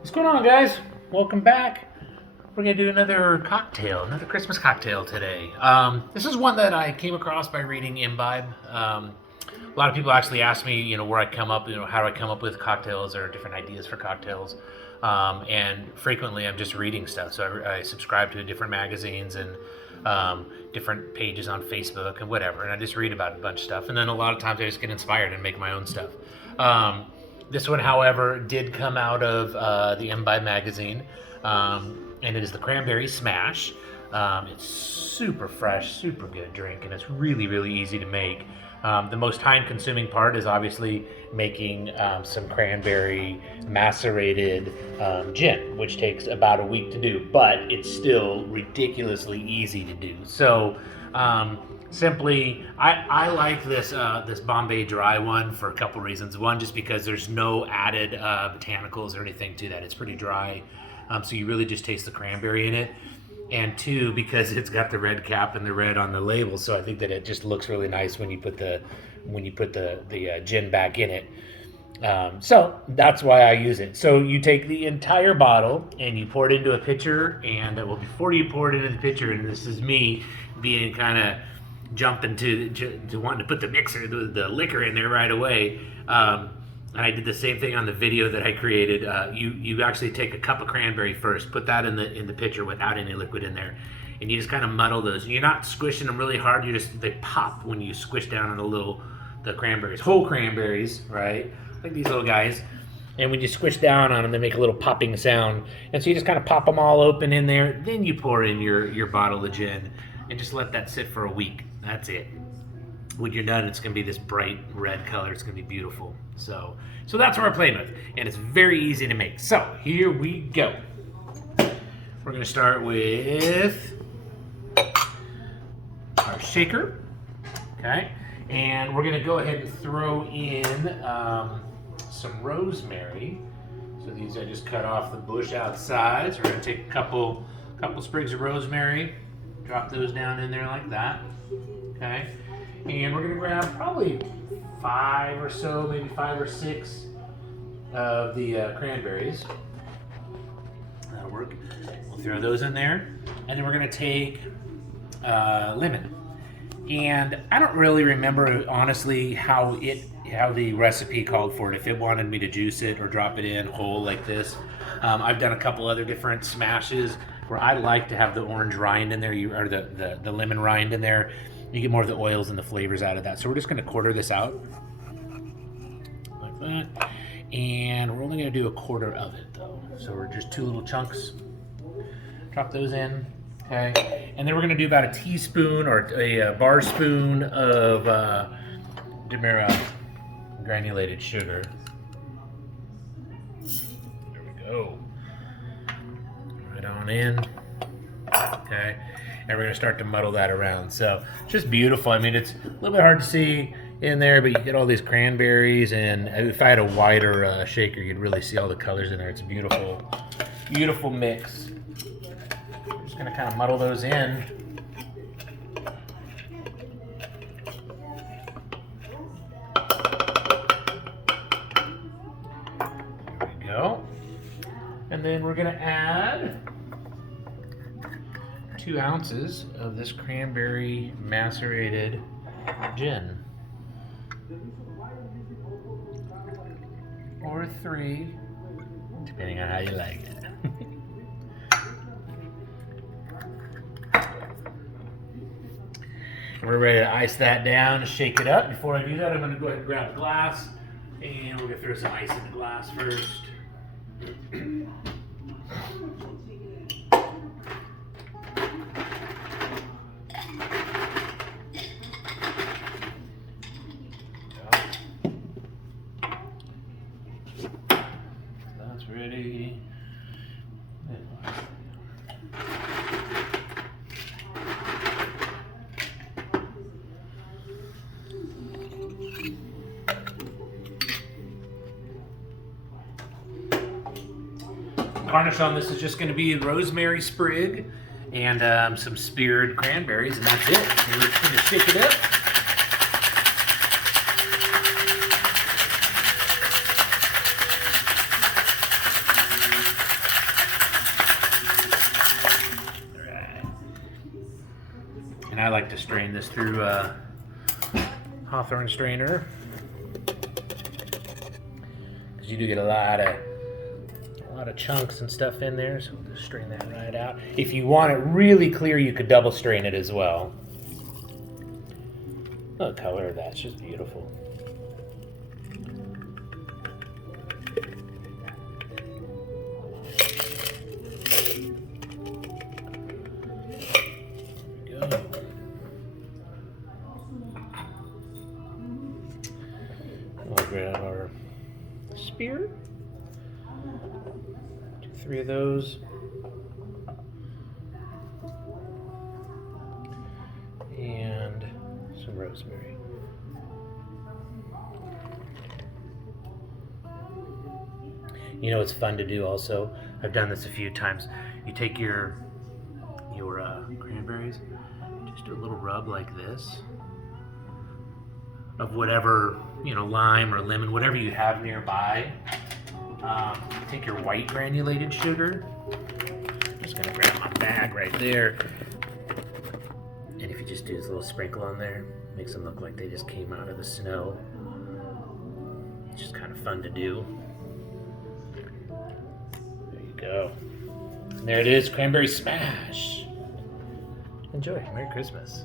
What's going on, guys? Welcome back. We're going to do another cocktail, another Christmas cocktail today. This is one that I came across by reading Imbibe. A lot of people actually ask me, where I come up, how do I come up with cocktails or different ideas for cocktails. And frequently I'm just reading stuff. So I subscribe to different magazines and different pages on Facebook and whatever. And I just read about a bunch of stuff. And then a lot of times I just get inspired and make my own stuff. This one, however, did come out of the Imbibe magazine, and it is the Cranberry Smash. It's super fresh, super good drink, and it's really, really easy to make. The most time-consuming part is obviously making some cranberry macerated gin, which takes about a week to do, but it's still ridiculously easy to do. So simply, I like this Bombay Dry one for a couple reasons. One, just because there's no added botanicals or anything to that. It's pretty dry, so you really just taste the cranberry in it. And two, because it's got the red cap and the red on the label, so I think that it just looks really nice when you put the gin back in it. So that's why I use it. So you take the entire bottle and you pour it into a pitcher, and before you pour it into the pitcher, and this is me being kind of jumping to wanting to put the liquor in there right away. And I did the same thing on the video that I created. You actually take a cup of cranberry first, put that in the pitcher without any liquid in there, and you just kind of muddle those. You're not squishing them really hard. They pop when you squish down on the cranberries, whole cranberries, right? Like these little guys. And when you squish down on them, they make a little popping sound. And so you just kind of pop them all open in there. Then you pour in your bottle of gin and just let that sit for a week. That's it. When you're done, it's going to be this bright red color. It's going to be beautiful. So that's what we're playing with. And it's very easy to make. So here we go. We're going to start with our shaker. Okay. And we're going to go ahead and throw in some rosemary. So these I just cut off the bush outside. So we're going to take a couple sprigs of rosemary, drop those down in there like that. Okay. And we're going to grab probably 5 or so, maybe 5 or 6 of the cranberries. That'll work. We'll throw those in there. And then we're going to take lemon. And I don't really remember, honestly, how the recipe called for it. If it wanted me to juice it or drop it in whole like this. I've done a couple other different smashes where I like to have the orange rind in there, or the lemon rind in there. You get more of the oils and the flavors out of that. So we're just going to quarter this out like that. And we're only going to do a quarter of it, though. So we're just 2 little chunks. Drop those in. Okay. And then we're going to do about a teaspoon or a bar spoon of Demerara granulated sugar. There we go. Right on in. Okay. And we're going to start to muddle that around. So it's just beautiful. I mean, it's a little bit hard to see in there, but you get all these cranberries. And if I had a wider shaker, you'd really see all the colors in there. It's a beautiful, beautiful mix. I'm just going to kind of muddle those in. There we go. And then we're going to add 2 ounces of this cranberry macerated gin. Or 3, depending on how you like it. We're ready to ice that down, shake it up. Before I do that, I'm going to go ahead and grab a glass, and we're going to throw some ice in the glass first. That's ready. Garnish on this is just going to be Rosemary Sprig and some Speared Cranberries, and that's it. And we're just going to shake it up. I like to strain this through a Hawthorne strainer, because you do get a lot of chunks and stuff in there, so we'll just strain that right out. If you want it really clear, you could double strain it as well. Oh, the color of that's just beautiful. There we go. We'll grab our spear. 2, 3 of those. And some rosemary. You know, it's fun to do also. I've done this a few times. You take your cranberries, just do a little rub like this of whatever, you know, lime or lemon, whatever you have nearby. Take your white granulated sugar. I'm just gonna grab my bag right there. And if you just do this little sprinkle on there, makes them look like they just came out of the snow. It's just kind of fun to do. There you go. And there it is, Cranberry Smash. Enjoy. Merry Christmas.